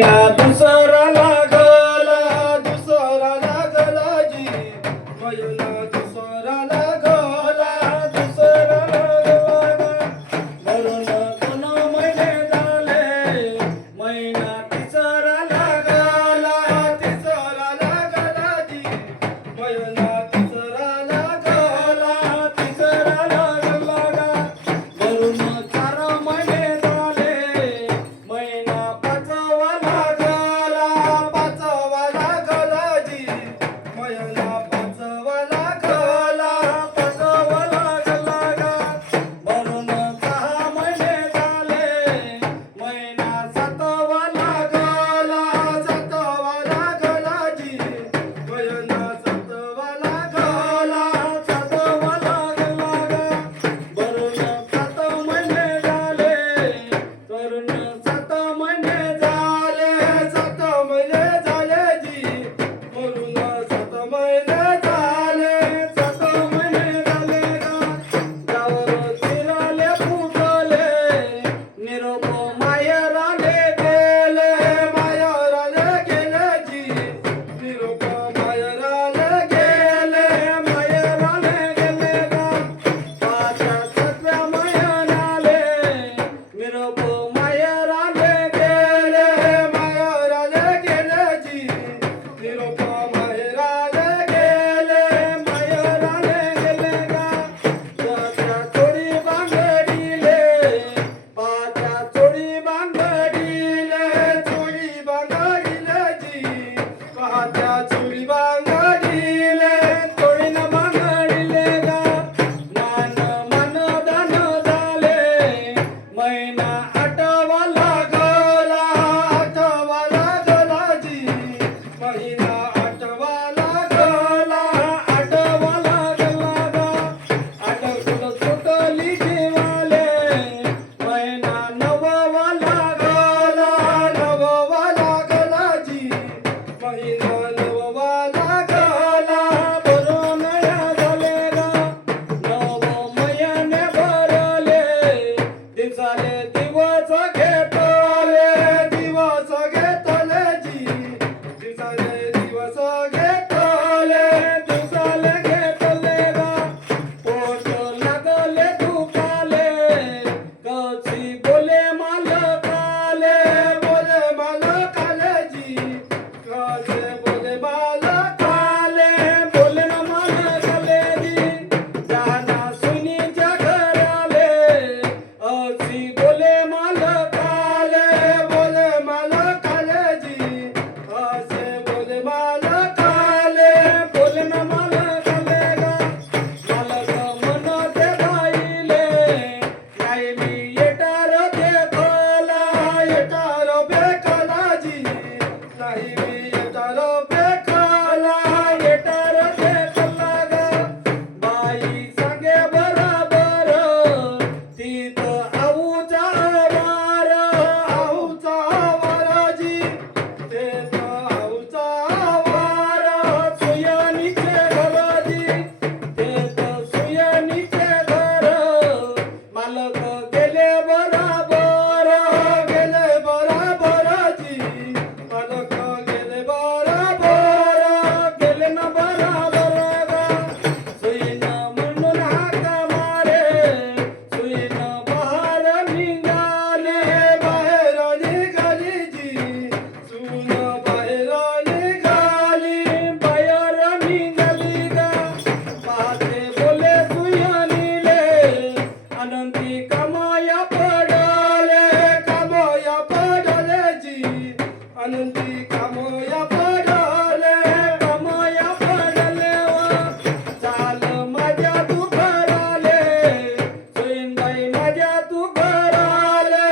दुसरा लागला दुसरा लागला जी मयूला दुसरा लागला दुसरा लागला धरून 2 महिने झाले महिना तिसरा लागला जी मयूला तिसरा लागला धरून 4 महिने झाले महिना पाचवा लागला जी मयूला पाचवा लागला भरून 6 महिने झाले महिना सातवा लागला जी मयूला सातवा लागला भरून 7 महिने झाले तरुण 7 महिने झाले जी भरून 7 महिने झाले गावावर फिराले फुटले निरोप माहेराले गेले जी निरोप माहेराले गेले गा पाचव्या 7व्या महिन्याले निरोप माहेराले गेले जी निरोप माहेराले गेले गा पाच्या चोळी बांगडीले जी पाच्या चोळी बांगडीले चोळीनं बांगडीले गा मन दान झाले महिना 8वा लागला जी महिना 8वा लागला गा 8 कुठं सुटली जीवाले महिना 9वा लागला जी महिना 9वा लागला भरून झाले गा 9 महिने भरले दिवसाले दिवस घेतले जी दिवसाले दिवस घेतले गा पोट लागले दुखाले कशी बोले मालकाले जी कसे बोले मालकाले बोले ना मालकाले जी जाना सुनीच्या घराले अशी बोले मालकाले जी असे बोले मालकाले बोले ना मालकाले गा मालक म्हणते बाईले नाही मी येटार बेकला जी नाही मी येटार बेकला गा बाई सांगे बराबर तीत आऊचा वार जी तेत आऊचा वार सुयानीचे घर जी तेत सुयानीचे घर मालक गेले बराबर जी मालक गेले ना बराबर गा सुईनं म्हणून हाक मारे सुईनं बाहेर निघाली जी सून बाहेर निघाली गा पाहते बोले सुयानीले अनंती कमाया पडले जी अनंती कमाया पडले वा चाल माझ्या तू घराले सुईनबाई माझ्या तू घराले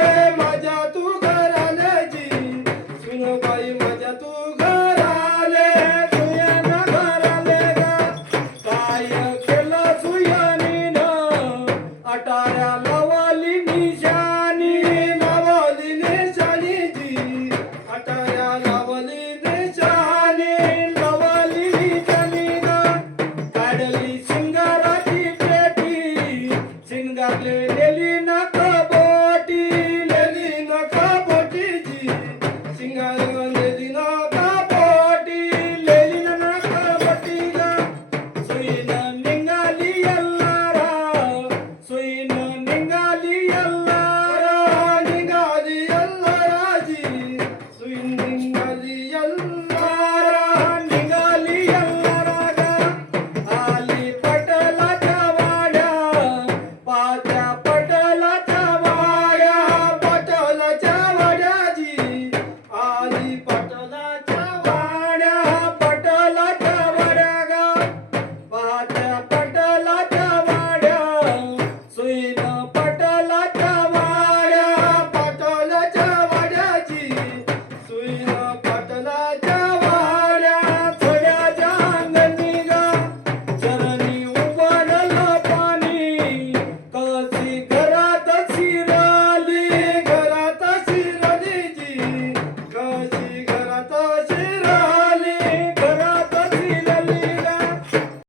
जी सुनबाई माझ्या तू घराले सुयाना घराले गा काय केलं सुयानीनं अटाऱ्या लावली निशानी जी अटाऱ्या लावली शिंगार